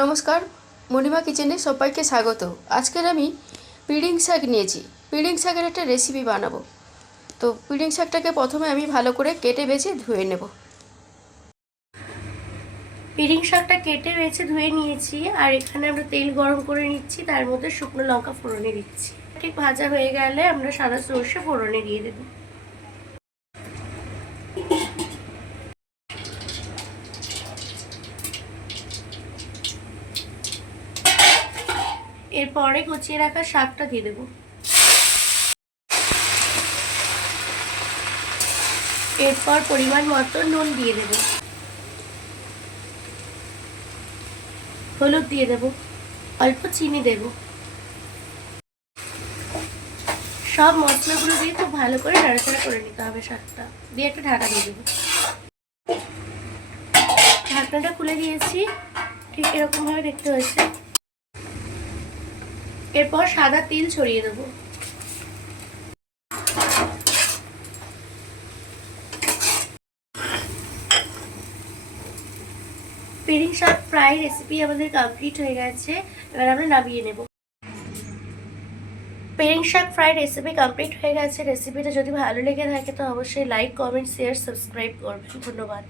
নমস্কার, মণিমা কিচেনে সবাইকে স্বাগত। আজকের আমি পিড়িং শাক নিয়েছি। পিড়িং শাকের একটা রেসিপি বানাবো। তো পিড়িং শাকটাকে প্রথমে আমি ভালো করে কেটে বেছে ধুয়ে নেব। পিড়িং শাকটা কেটে বেছে ধুয়ে নিয়েছি, আর এখানে আমরা তেল গরম করে নিচ্ছি, তার মধ্যে শুকনো লঙ্কা ফোড়নে দিচ্ছি। ঠিক ভাজা হয়ে গেলে আমরা সাদা সর্ষে ফোড়নে দিয়ে দেব। এরপরে কুচিয়ে রাখা শাকটা দিয়ে দেব। এরপর পরিমাণ মতো নুন দিয়ে দেব, হলুদ দিয়ে দেব, অল্প চিনি দেব। সব মশলাগুলো দিয়ে খুব ভালো করে নাড়াচাড়া করে নিতে হবে। শাকটা দিয়ে একটা ঢাকা দিয়ে দেবো। ঢাকনাটা খুলে দিয়েছি, ঠিক এরকম ভাবে দেখতে হয়েছে। এরপর সাদা তিল ছড়িয়ে দেবো। পিড়িং শাক ফ্রাই রেসিপি আমাদের কমপ্লিট হয়ে গেছে। এবার আমরা নামিয়ে নেব। পিড়িং শাক ফ্রাই রেসিপি কমপ্লিট হয়ে গেছে। রেসিপিটা যদি ভালো লেগে থাকে তো অবশ্যই লাইক, কমেন্ট, শেয়ার, সাবস্ক্রাইব করবেন। ধন্যবাদ।